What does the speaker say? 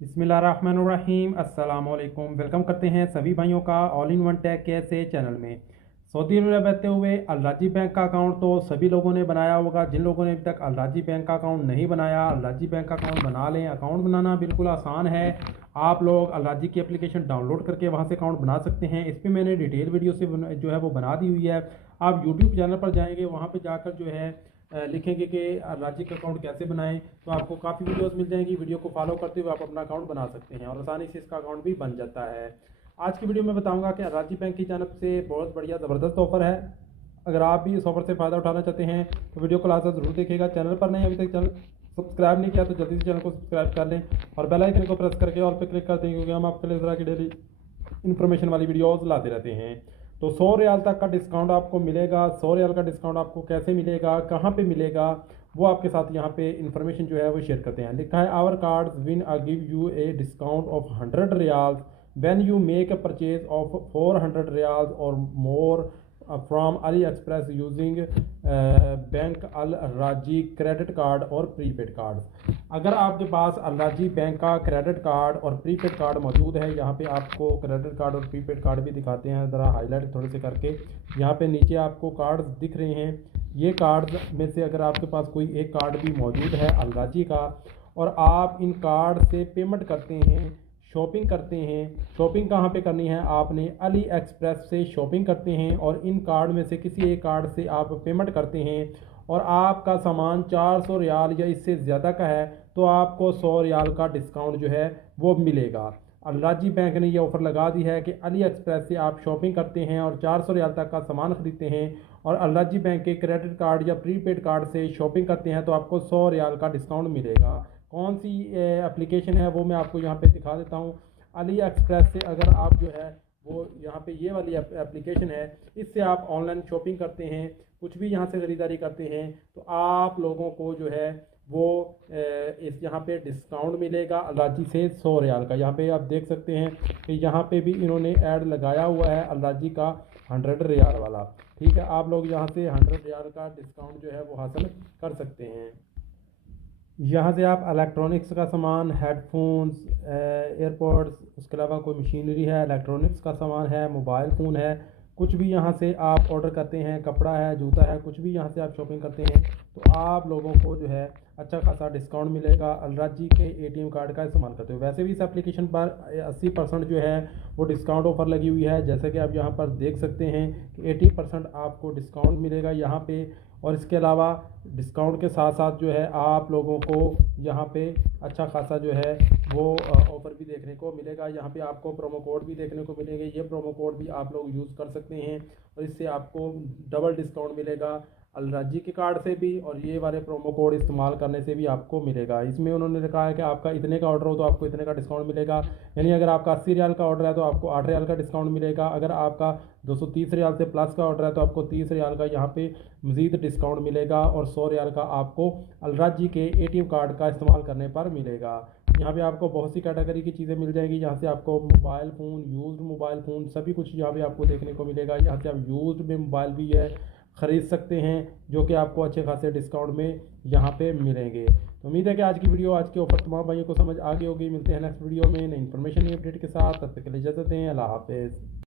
बिस्मिल्लाहिर्रहमानिर्रहीम अस्सलाम वालेकुम। वेलकम करते हैं सभी भाइयों का ऑल इन वन टेक के से चैनल में। सऊदी अरब में रहते हुए अल-राजी बैंक का अकाउंट तो सभी लोगों ने बनाया होगा। जिन लोगों ने अभी तक अल-राजी बैंक का अकाउंट नहीं बनाया, अल-राजी बैंक का अकाउंट बना लें। अकाउंट बनाना बिल्कुल आसान है। आप लोग अल-राजी की एप्लीकेशन डाउनलोड करके वहाँ से अकाउंट बना सकते हैं। इस पर मैंने डिटेल वीडियो से जो है वो बना दी हुई है। आप यूट्यूब चैनल पर जाएंगे, वहाँ पर जाकर जो है लिखेंगे कि अल-राजी का अकाउंट कैसे बनाएं, तो आपको काफ़ी वीडियोस मिल जाएंगी। वीडियो को फॉलो करते हुए आप अपना अकाउंट बना सकते हैं और आसानी से इसका अकाउंट भी बन जाता है। आज की वीडियो में बताऊंगा कि अल-राजी बैंक की जानब से बहुत बढ़िया ज़बरदस्त ऑफर है। अगर आप भी इस ऑफर से फ़ायदा उठाना चाहते हैं तो वीडियो को लास्ट तक जरूर देखिएगा। चैनल पर नहीं अभी तक चैनल सब्सक्राइब नहीं किया तो जल्दी से चैनल को सब्सक्राइब कर लें और बेल आइकन को प्रेस करके ऑल पे क्लिक कर दें, क्योंकि हम आपके लिए इस तरह की डेली इन्फॉर्मेशन वाली वीडियोस लाते रहते हैं। तो 100 रियाल तक का डिस्काउंट आपको मिलेगा। 100 रियाल का डिस्काउंट आपको कैसे मिलेगा, कहाँ पे मिलेगा, वो आपके साथ यहाँ पे इन्फॉर्मेशन जो है वो शेयर करते हैं। लिखा है our cards win give you a discount of 100 riyals when you make a purchase of 400 riyals और more from AliExpress using bank Al Rajhi credit card और प्रीपेड कार्ड। अगर आपके पास अल राजी बैंक का credit card और prepaid card मौजूद है, यहाँ पे आपको क्रेडिट कार्ड और प्रीपेड कार्ड भी दिखाते हैं ज़रा हाईलाइट थोड़े से करके। यहाँ पे नीचे आपको कार्ड्स दिख रहे हैं। ये कार्ड्स में से अगर आपके पास कोई एक कार्ड भी मौजूद है अल राजी का और आप इन कार्ड से पेमेंट करते हैं, शॉपिंग करते हैं। शॉपिंग कहाँ पे करनी है, आपने अली एक्सप्रेस से शॉपिंग करते हैं और इन कार्ड में से किसी एक कार्ड से आप पेमेंट करते हैं और आपका सामान 400 रियाल या इससे ज़्यादा का है तो आपको 100 रियाल का डिस्काउंट जो है वो मिलेगा। अल-राजी बैंक ने ये ऑफ़र लगा दी है कि अली एक्सप्रेस से आप शॉपिंग करते हैं और 400 रियाल तक का सामान ख़रीदते हैं और अल-राजी बैंक के क्रेडिट कार्ड या प्रीपेड कार्ड से शॉपिंग करते हैं तो आपको 100 रियाल का डिस्काउंट मिलेगा। कौन सी एप्लीकेशन है वो मैं आपको यहाँ पे दिखा देता हूँ। अली एक्सप्रेस से अगर आप जो है वो यहाँ पे ये वाली एप्लीकेशन है, इससे आप ऑनलाइन शॉपिंग करते हैं, कुछ भी यहाँ से ख़रीदारी करते हैं तो आप लोगों को जो है वो इस यहाँ पे डिस्काउंट मिलेगा अल-राजी से 100 रियाल का। यहाँ पे आप देख सकते हैं कि यहाँ पे भी इन्होंने ऐड लगाया हुआ है अल-राजी का 100 रियाल वाला। ठीक है, आप लोग यहाँ से 100 रियाल का डिस्काउंट जो है वो हासिल कर सकते हैं। यहाँ से आप इलेक्ट्रॉनिक्स का सामान, हेडफोन्स, एयरपॉड्स, उसके अलावा कोई मशीनरी है, इलेक्ट्रॉनिक्स का सामान है, मोबाइल फ़ोन है, कुछ भी यहाँ से आप ऑर्डर करते हैं, कपड़ा है, जूता है, कुछ भी यहाँ से आप शॉपिंग करते हैं तो आप लोगों को जो है अच्छा खासा डिस्काउंट मिलेगा अल-राजी के एटीएम कार्ड का इस्तेमाल करते हुए। वैसे भी इस एप्लीकेशन पर 80% जो है वो डिस्काउंट ऑफर लगी हुई है, जैसे कि आप यहाँ पर देख सकते हैं कि 80% आपको डिस्काउंट मिलेगा यहाँ पे। और इसके अलावा डिस्काउंट के साथ साथ जो है आप लोगों को यहाँ पे अच्छा खासा जो है वो ऑफ़र भी देखने को मिलेगा। यहाँ पे आपको प्रोमो कोड भी देखने को मिलेंगे। ये प्रोमो कोड भी आप लोग यूज़ कर सकते हैं और इससे आपको डबल डिस्काउंट मिलेगा अल-राजी के कार्ड से भी और ये वाले प्रोमो कोड इस्तेमाल करने से भी आपको मिलेगा। इसमें उन्होंने लिखा है कि आपका इतने का ऑर्डर हो तो आपको इतने का डिस्काउंट मिलेगा। यानी अगर आपका 80 रियाल का ऑर्डर है तो आपको 8 रियाल का डिस्काउंट मिलेगा। अगर आपका 230 रियाल से प्लस का ऑर्डर है तो आपको 30 रियाल का यहाँ पे मज़ीद डिस्काउंट मिलेगा और 100 रियाल का आपको अल-राजी के एटीएम कार्ड का इस्तेमाल करने पर मिलेगा। यहाँ पे आपको बहुत सी कैटेगरी की चीज़ें मिल जाएंगी। यहाँ से आपको mobile phone, used mobile phone, सभी कुछ यहाँ पे आपको देखने को मिलेगा। यहाँ से आप यूज्ड में मोबाइल भी है ख़रीद सकते हैं जो कि आपको अच्छे खासे डिस्काउंट में यहाँ पे मिलेंगे। तो उम्मीद है कि आज की वीडियो, आज के ऑफर तमाम भाइयों को समझ आ गई होगी। मिलते हैं नेक्स्ट वीडियो में नई इन्फॉर्मेशन, नई अपडेट के साथ। तब तक के लिए इजाज़त दें। अल्लाह हाफ़िज़।